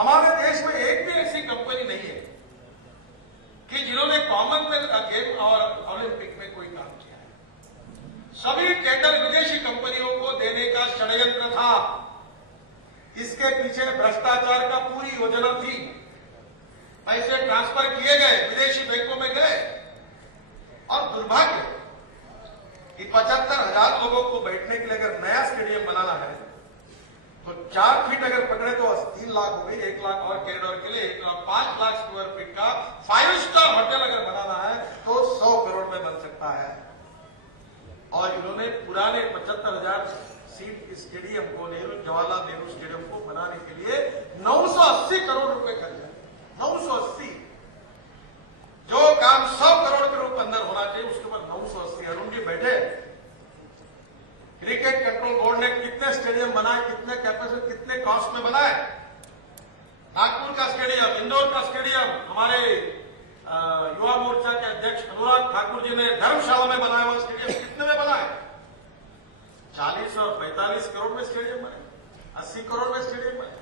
हमारे देश में एक भी ऐसी कंपनी नहीं है कि जिन्होंने कॉमनवेल्थ गेम और ओलंपिक में कोई काम किया है। सभी टेंडर विदेशी कंपनियों को देने का षड्यंत्र था। इसके पीछे भ्रष्टाचार का पूरी योजना थी। पैसे ट्रांसफर किए गए, विदेशी बैंकों में गए, और दुर्भाग्य कि 75,000 लोगों को बैठने के लिए अगर नया स्टेडियम बनाना है तो 4 फीट अगर पकड़े तो 3 लाख हो गई, 1 लाख और कॉरिडोर के लिए 5 लाख स्क्वायर फीट का 5 स्टार होटल अगर बनाना है तो 100 करोड़ में बन सकता है। और इन्होंने पुराने 75,000 सीट स्टेडियम को, जवाहरलाल नेहरू स्टेडियम को बनाने के लिए 980 करोड़ रुपए खर्च है। 980, जो काम 100 करोड़ के रूप अंदर होना चाहिए उसके ऊपर 980। अरुण जी बैठे, क्रिकेट कंट्रोल बोर्ड ने कितने स्टेडियम बनाए, कितने कैपेसिटी, कितने कॉस्ट में बनाए। नागपुर का स्टेडियम, इंदौर का स्टेडियम, हमारे युवा मोर्चा के अध्यक्ष अनुराग ठाकुर जी ने धर्मशाला में बनाया हुआ स्टेडियम कितने में बनाए? 40 और 45 करोड़ में स्टेडियम बने, 80 करोड़ में स्टेडियम बने।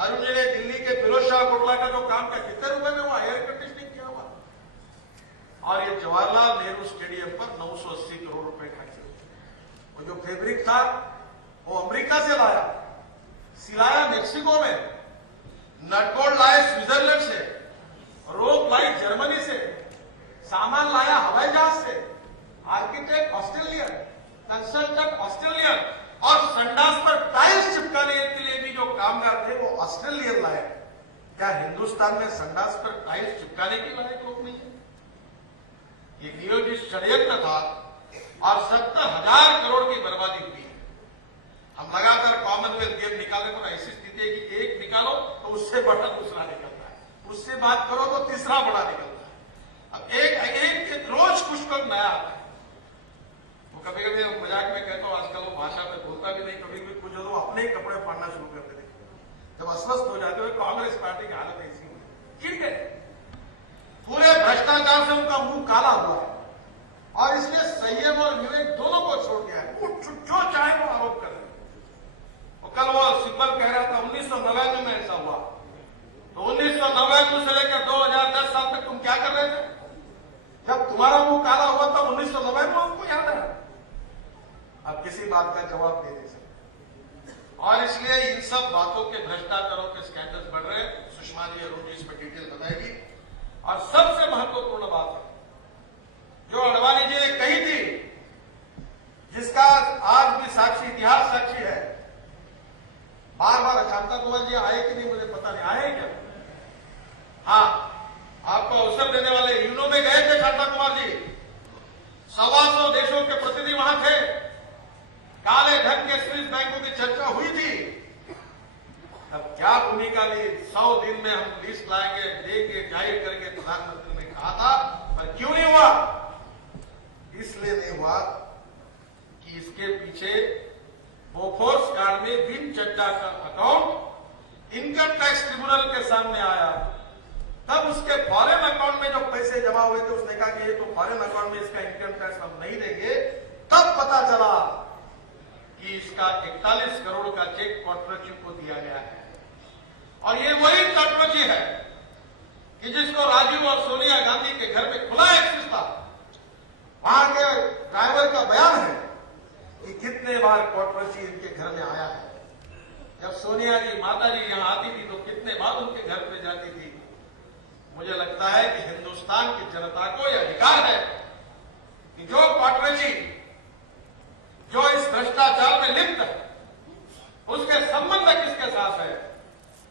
अरुण जी ने दिल्ली के फिरोज शाह कोटला का जो काम किया कितने रुपए में हुआ? एयर कंडीशनिंग किया हुआ। और ये जवाहरलाल नेहरू स्टेडियम पर 980 करोड़ रुपए खर्च। और जो फैब्रिक था वो अमेरिका से लाया, सिलाया मेक्सिको में, नटबोल्ट लाए स्विट्जरलैंड से, रोप लाई जर्मनी से, सामान लाया हवाई जहाज से, आर्किटेक्ट ऑस्ट्रेलियन, कंसल्टेंट ऑस्ट्रेलियन, और संडास पर टाइल्स चिपकाने के लिए भी जो कामगार थे वो ऑस्ट्रेलियन लाए। क्या हिंदुस्तान में संडास पर टाइल्स चिपकाने के लायक लोग नहीं है? ये नियोजित षड्यंत्र था और 70,000 करोड़ की बर्बादी हुई। हम लगातार कॉमनवेल्थ गेम निकालने पर ऐसी स्थिति है कि एक निकालो तो उससे बड़ा दूसरा निकलता है, उससे बात करो तो तीसरा बड़ा निकलता है। अब एक रोज कुछ तो नया आता है। वो कभी कभी मजाक में कहता हूं, आजकल वो भाषा में बोलता भी नहीं, कभी भी कुछ हो तो अपने ही कपड़े फाड़ना शुरू कर देते। जब अस्वस्थ हो जाते हो, कांग्रेस पार्टी की हालत ऐसी हुई। ठीक है, पूरे भ्रष्टाचार से उनका मुंह काला हुआ है और इसलिए संयम और विवेक दोनों को छोड़ दिया है। वो जो चाहे वो आरोप कर रहे। कल वो सिब्बल कह रहा था 1999 में ऐसा हुआ, तो 1999 से लेकर 2010 साल तक तुम क्या कर रहे थे? जब तुम्हारा मुंह काला हुआ था 1999 में, हमको याद है। अब किसी बात का जवाब दे नहीं सकते। और इसलिए इन सब बातों के, भ्रष्टाचारों के स्कैंडल्स बढ़ रहे हैं। सुषमा जी, अरुण जी इस पर डिटेल बताएगी। और सबसे महत्वपूर्ण बात है जो अडवाणी जी ने कही थी, जिसका आज भी साक्षी, इतिहास साक्षी है। बार बार शांता कुमार जी आए कि नहीं मुझे पता नहीं, आए क्या? हाँ, आपको अवसर देने वाले यूनो में गए थे शांता कुमार जी। 125 देशों के प्रतिनिधि वहां थे। काले धन के स्विस बैंकों की चर्चा हुई थी। अब क्या भूमिका ली? 100 दिन में हम लिस्ट लाएंगे, देंगे, जाहिर करेंगे, प्रधानमंत्री ने कहा था। पर क्यों नहीं हुआ? इसलिए नहीं हुआ कि इसके पीछे बोफोर्स कांड में विन चड्डा का अकाउंट इनकम टैक्स ट्रिब्यूनल के सामने आया। तब उसके फॉरेन अकाउंट में जो पैसे जमा हुए थे, उसने कहा कि ये तो फॉरेन अकाउंट में इसका इनकम टैक्स हम नहीं देंगे। तब पता चला कि इसका 41 करोड़ का चेक कॉर्पोरेशन को दिया गया है। और ये वही कॉर्पोरेशन है कि जिसको राजीव और सोनिया गांधी के घर में खुला एक्सेस था। वहां के ड्राइवर का बयान है कि कितने बार कॉर्पोरेशन इनके घर में आया है। जब सोनिया जी, माता जी यहां आती थी तो कितने बार उनके घर पे जाती थी। मुझे लगता है कि हिंदुस्तान की जनता को यह अधिकार है कि जो कॉर्पोरेशन जो इस भ्रष्टाचार में लिप्त है उसके संबंध किसके साथ है।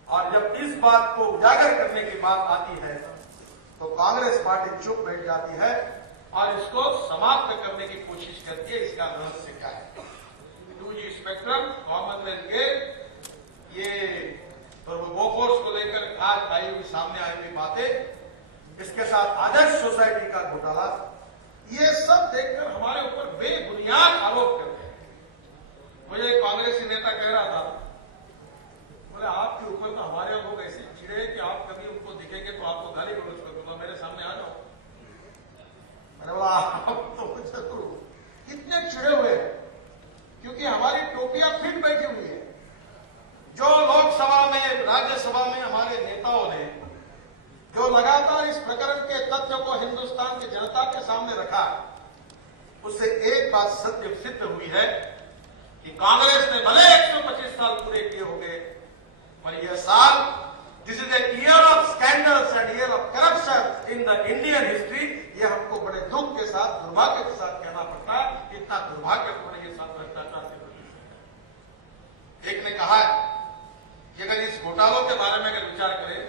और जब इस बात को उजागर करने की बात आती है तो कांग्रेस पार्टी चुप बैठ जाती है और इसको समाप्त करने की कोशिश करती है। इसका रहस्य क्या है? 2G स्पेक्ट्रम, कॉमनवेल्थ गेम, ये बोफोर्स को लेकर आज आई हुई, सामने आई हुई बातें, इसके साथ आदर्श सोसाइटी का घोटाला, ये सब देखकर हमारे ऊपर बेबुनियाद आरोप करते हैं। मुझे एक कांग्रेसी नेता कह रहा था, बोले आपके ऊपर तो हमारे लोग ऐसे चिड़े कि आप कभी उनको दिखेंगे तो आपको गाली गलौज कर दूंगा, मेरे सामने आ जाओ। मैंने बोला आप तो जरूर इतने चिड़े हुए क्योंकि हमारी टोपियां फिट बैठी हुई है। जो लोकसभा में, राज्यसभा में हमारे जो लगातार इस प्रकरण के तथ्यों को हिंदुस्तान की जनता के सामने रखा, उससे एक बात सत्य सिद्ध हुई है कि कांग्रेस ने भले 125 साल पूरे किए होंगे, पर यह साल, this is a year of scandals and year of corruption in the Indian history, यह हमको बड़े दुख के साथ, दुर्भाग्य के साथ कहना पड़ता है। इतना दुर्भाग्यपूर्ण ये साथ भ्रष्टाचार से बनी। एक ने कहा कि अगर इस घोटालों के बारे में अगर विचार करें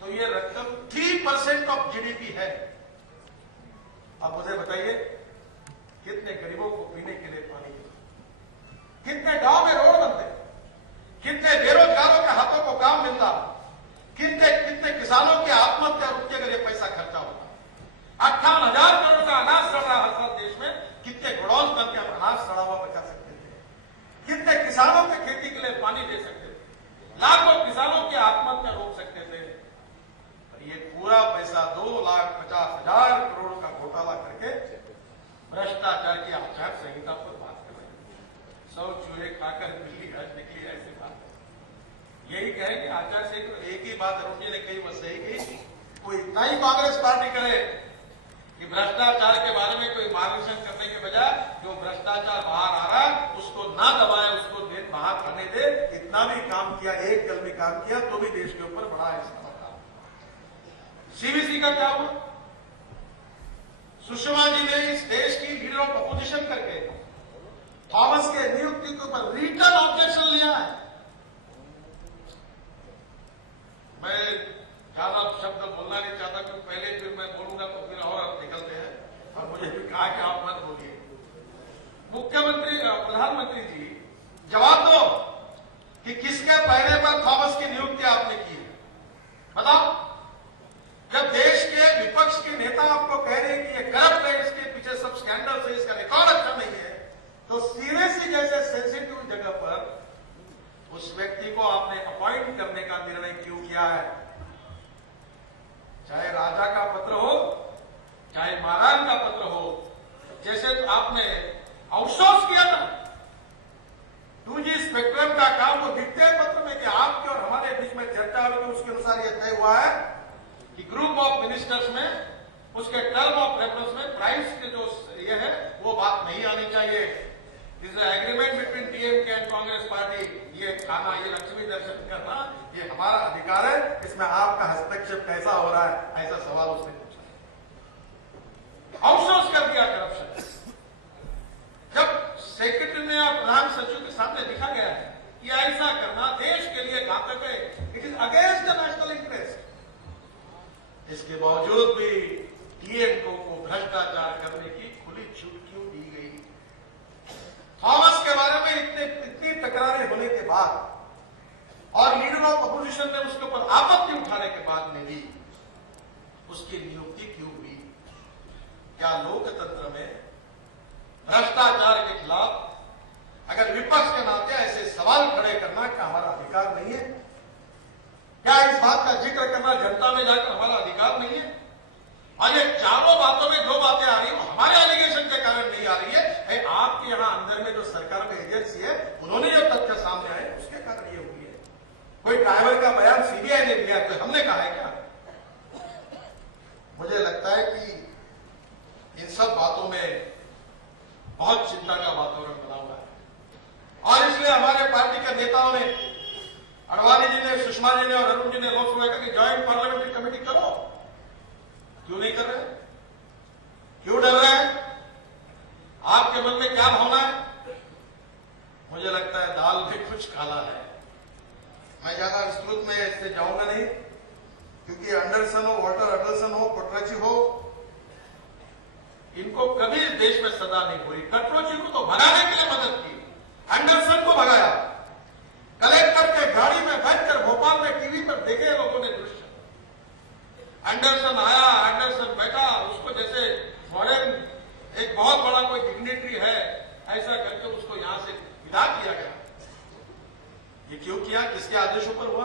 तो ये रकम 3% ऑफ जीडीपी है। अब मुझे बताइए, कितने गरीबों को पीने के लिए पानी मिलता, कितने गांव में रोड बनते, कितने बेरोजगारों के हाथों को काम मिलता, कितने किसानों की आत्महत्या रुकती अगर ये पैसा खर्चा होता। 58,000 करोड़ का अनाज सड़ रहा हर साल देश में, कितने गोडाउन बनके हम अनाज सड़ा हुआ बचा सकते थे, कितने किसानों के खेती के लिए पानी दे सकते थे, लाखों किसानों की आत्महत्या रोक सकते थे। ये पूरा पैसा 2,50,000 करोड़ का घोटाला करके भ्रष्टाचार की आचार संहिता पर बात कर रहे हैं। 100 चूहे खाकर बिल्ली हज निकली, ऐसी बात है। यही कहेंगे आचार संहिता, एक ही बात अरुण जी ने कही, वो सही कही। कोई इतना ही कांग्रेस पार्टी करे कि भ्रष्टाचार के बारे में कोई मार्गदर्शन करने के बजाय जो भ्रष्टाचार बाहर आ रहा है उसको ना दबाए, उसको बाहर आने दे। इतना भी काम किया, एक कल भी काम किया तो भी देश के ऊपर बड़ा ऐसा सीबीसी का क्या हुआ? सुषमा जी ने इस देश की लीडर ऑफ अपोजिशन करके थॉमस के नियुक्ति के ऊपर रिटर्न ऑब्जेक्शन लिया है। मैं ज्यादा शब्द बोलना नहीं चाहता क्योंकि पहले फिर मैं बोलूंगा तो फिर और निकलते हैं, और मुझे भी कहा कि आप मत बोलिए। मुख्यमंत्री, प्रधानमंत्री जी जवाब दो कि किसके पहले पर थॉमस की नियुक्ति आपने की है, बताओ। जब देश के विपक्ष के नेता आपको कह रहे हैं कि ये करप्ट है, इसके पीछे सब स्कैंडल है, इसका रिकॉर्ड अच्छा नहीं है, तो सीरियसली जैसे सेंसिटिव जगह पर उस व्यक्ति को आपने अपॉइंट करने का निर्णय क्यों किया है? चाहे राजा का पत्र हो, चाहे महाराज का पत्र हो, जैसे तो आपने आउटसोर्स किया था 2G स्पेक्ट्रम का काम, वो दिखते हैं पत्र में कि आपके और हमारे बीच में चर्चा हुई, उसके अनुसार यह तय हुआ है कि ग्रुप ऑफ मिनिस्टर्स में उसके टर्म ऑफ रेफरेंस में प्राइस के जो ये है वो बात नहीं आनी चाहिए। This agreement between DMK and Congress party, ये खाना, ये लक्ष्मी दर्शन करना, ये हमारा अधिकार है, इसमें आपका हस्तक्षेप कैसा हो रहा है, ऐसा सवाल उसने पूछा। आउटसोर्स कर दिया करप्शन। जब सेक्रेटरी ने और प्रधान सचिव के सामने लिखा गया है कि ऐसा करना देश के लिए घातक है, it is against the national interest, इसके बावजूद भी डीएमके को भ्रष्टाचार करने की खुली छूट क्यों दी गई? थॉमस के बारे में इतनी तकरारें होने के बाद और लीडर ऑफ अपोजिशन ने उसके ऊपर आपत्ति उठाने के बाद में भी उसकी नियुक्ति क्यों हुई? क्या लोकतंत्र में भ्रष्टाचार के खिलाफ अगर विपक्ष के नाते ऐसे सवाल खड़े करना क्या हमारा अधिकार नहीं है? क्या इस बात का जिक्र करना जनता में जाकर हमारा अधिकार नहीं है? और ये चारों बातों में जो बातें आ रही है वो हमारे एलिगेशन के कारण नहीं आ रही है, आपके यहां अंदर में जो सरकार में एजेंसी है उन्होंने जो तथ्य सामने आए उसके कारण ये हुई है। कोई ड्राइवर का बयान सीबीआई ने दिया, तो हमने कहा है क्या? मुझे लगता है कि इन सब बातों में बहुत चिंता का वातावरण बना हुआ है, और इसलिए हमारे पार्टी के नेताओं ने, अडवाणी जी ने, सुषमा जी ने और अरुण जी ने लोकसभा का कि ज्वाइंट पार्लियामेंट्री कमेटी करो। क्यों नहीं कर रहे? क्यों डर रहे हैं? आपके मन में क्या भावना है? मुझे लगता है दाल में कुछ काला है। मैं ज्यादा विस्तृत में इससे जाऊंगा नहीं, क्योंकि एंडरसन हो, वॉल्टर एंडरसन हो, कटरोची हो, इनको कभी इस देश में सजा नहीं हुई। कटरोची को तो भगाने के लिए मदद की, एंडरसन को भगाया। कलेक्टर के गाड़ी में बैठकर भोपाल में टीवी पर देखे लोगों ने दृश्य। एंडरसन आया, एंडरसन बैठा, उसको जैसे फॉरेन एक बहुत बड़ा कोई डिग्नेटरी है ऐसा करके उसको यहां से विदा किया गया। ये क्यों किया? किसके आदेशों पर हुआ?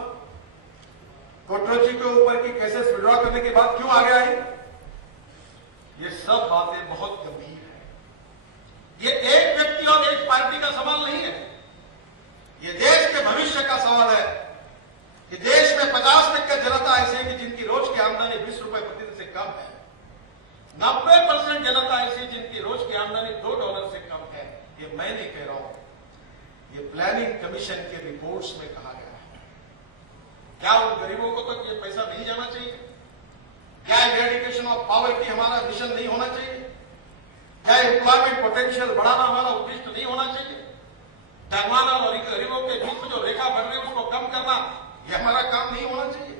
कोटरोची के ऊपर की केसेस विड्रॉ करने के बाद क्यों आगे आई? ये सब बातें बहुत गंभीर है। ये एक व्यक्ति और एक पार्टी का सवाल नहीं है, ये देश के भविष्य का सवाल है कि देश में 50% जनता ऐसे है कि जिनकी रोज की आमदनी % जनता ऐसी जिनकी रोज की आमदनी $2 से कम है। ये मैं नहीं कह रहा हूं, ये प्लानिंग कमीशन के रिपोर्ट्स में कहा गया है। क्या उन गरीबों को तो ये पैसा नहीं जाना चाहिए? क्या इरेडिकेशन ऑफ पॉवर्टी हमारा मिशन नहीं होना चाहिए? क्या एम्प्लॉयमेंट पोटेंशियल बढ़ाना हमारा उद्देश्य नहीं होना चाहिए? धनवान और गरीबों के बीच में जो रेखा बढ़ रही है उसको कम करना, ये हमारा काम नहीं होना चाहिए?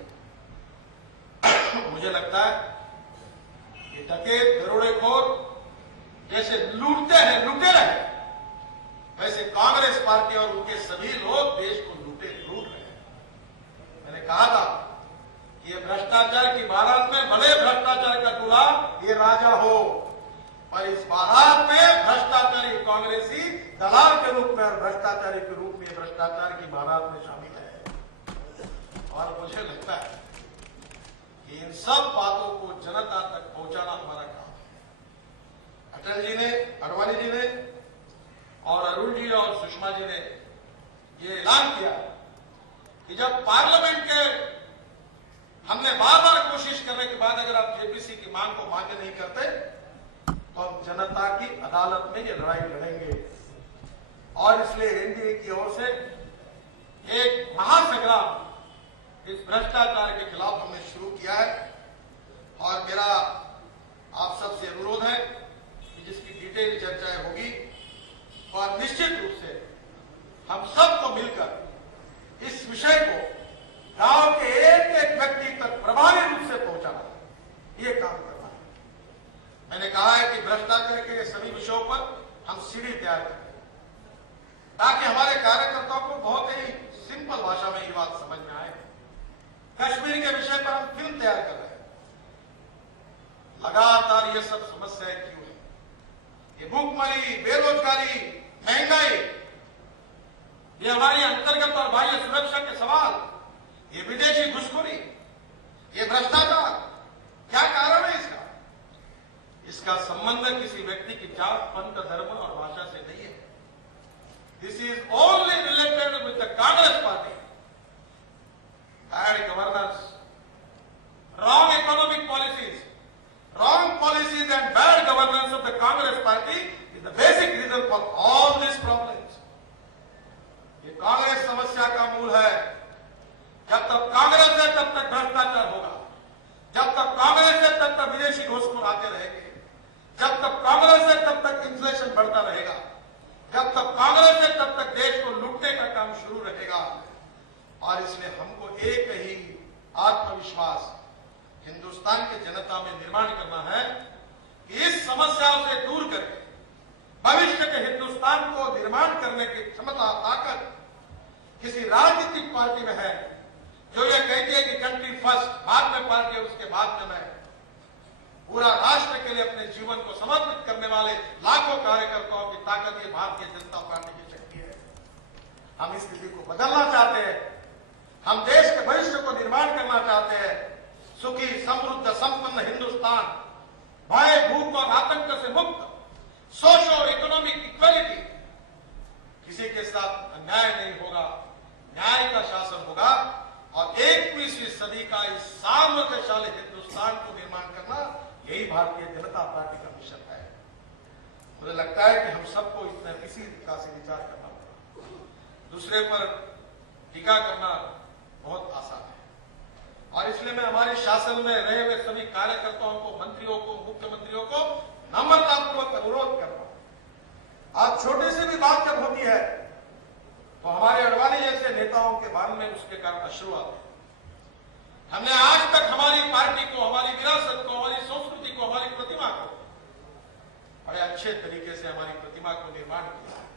मुझे लगता है ये डकैत दरोडेखोर जैसे लूटते हैं, लुटेरे हैं, वैसे कांग्रेस पार्टी और उनके सभी लोग देश को लूट रहे हैं। मैंने कहा था कि ये भ्रष्टाचार की बारात में भले भ्रष्टाचार का दूल्हा ये राजा हो, पर इस बारात में भ्रष्टाचारी कांग्रेसी दलाल के रूप में और भ्रष्टाचारी के रूप में भ्रष्टाचार की बारात में शामिल है। और मुझे लगता है कि इन सब बातों को जनता तक पहुंचाना हमारा काम है। अटल जी ने, अडवाणी जी ने और अरुण जी और सुषमा जी ने ये ऐलान किया कि जब पार्लियामेंट के हमने बार बार कोशिश करने के बाद अगर आप जेपीसी की मांग को मान्य नहीं करते तो हम जनता की अदालत में ये लड़ाई लड़ेंगे। और इसलिए एनडीए की ओर से एक महासंग्राम इस भ्रष्टाचार के खिलाफ हमने शुरू किया है। और मेरा आप सबसे अनुरोध है कि जिसकी डिटेल चर्चाएं होगी और निश्चित रूप से हम सबको मिलकर इस विषय को गांव के एक एक व्यक्ति तक प्रभावी रूप से पहुंचाना, ये काम करना है। मैंने कहा है कि भ्रष्टाचार के सभी विषयों पर हम सीढ़ी तैयार करें ताकि हमारे कार्यकर्ताओं को बहुत ही सिंपल भाषा में ये बात समझ में आए। कश्मीर के विषय पर हम फिल्म तैयार कर रहे हैं। लगातार ये सब समस्याएं क्यों है? ये भूखमरी, बेरोजगारी, महंगाई, ये हमारी अंतर्गत और बाह्य सुरक्षा के सवाल, ये विदेशी घुसखोरी, ये भ्रष्टाचार, क्या कारण है इसका? इसका संबंध किसी व्यक्ति की जात, पंथ, धर्म और भाषा से नहीं है। This is only related with the Congress party. Bad governance, wrong economic policies and bad governance of the Congress party is the basic reason for all these problems. ये कांग्रेस समस्या का मूल है। जब तक कांग्रेस है तब तक भ्रष्टाचार होगा, जब तक कांग्रेस है तब तक विदेशी घुसखोर आते रहेंगे, जब तक कांग्रेस है तब तक इन्फ्लेशन बढ़ता रहेगा, जब तक कांग्रेस है तब तक देश को लूटने का काम शुरू रहेगा। और इसलिए हमको एक ही आत्मविश्वास हिंदुस्तान की जनता में निर्माण करना है कि इस समस्याओं से दूर करके भविष्य के हिंदुस्तान को निर्माण करने की क्षमता, ताकत किसी राजनीतिक पार्टी में है जो ये कहती है कि कंट्री फर्स्ट, बाद में पार्टी, उसके बाद में मैं। पूरा राष्ट्र के लिए अपने जीवन को समर्पित करने वाले लाखों कार्यकर्ताओं की ताकत ये भारतीय जनता पार्टी की शक्ति है। हम इस स्थिति को बदलना चाहते हैं। हम देश के भविष्य को निर्माण करना चाहते हैं। सुखी, समृद्ध, संपन्न हिंदुस्तान, भय, भूख और आतंक से मुक्त, सोशो इकोनॉमिक इक्वालिटी, किसी के साथ अन्याय नहीं होगा, न्याय का शासन होगा और 21वीं सदी का इस सामर्थ्यशाली हिंदुस्तान को निर्माण करना, यही भारतीय जनता पार्टी का मिशन है। मुझे लगता है कि हम सबको इतना किसी तरीका से विचार करना होगा। दूसरे पर टीका करना बहुत आसान है और इसलिए मैं हमारे शासन में रहे हुए सभी कार्यकर्ताओं को, मंत्रियों को, मुख्यमंत्रियों को नम्रतापूर्वक अनुरोध कर रहा हूं। आज छोटी सी भी बात जब होती है तो हमारे अडवाणी जैसे नेताओं के बारे में उसके कारण अश्रु आते हैं। हमने आज तक हमारी पार्टी को, हमारी विरासत को, हमारी संस्कृति को, हमारी प्रतिमा को बड़े अच्छे तरीके से हमारी प्रतिमा को निर्माण किया है।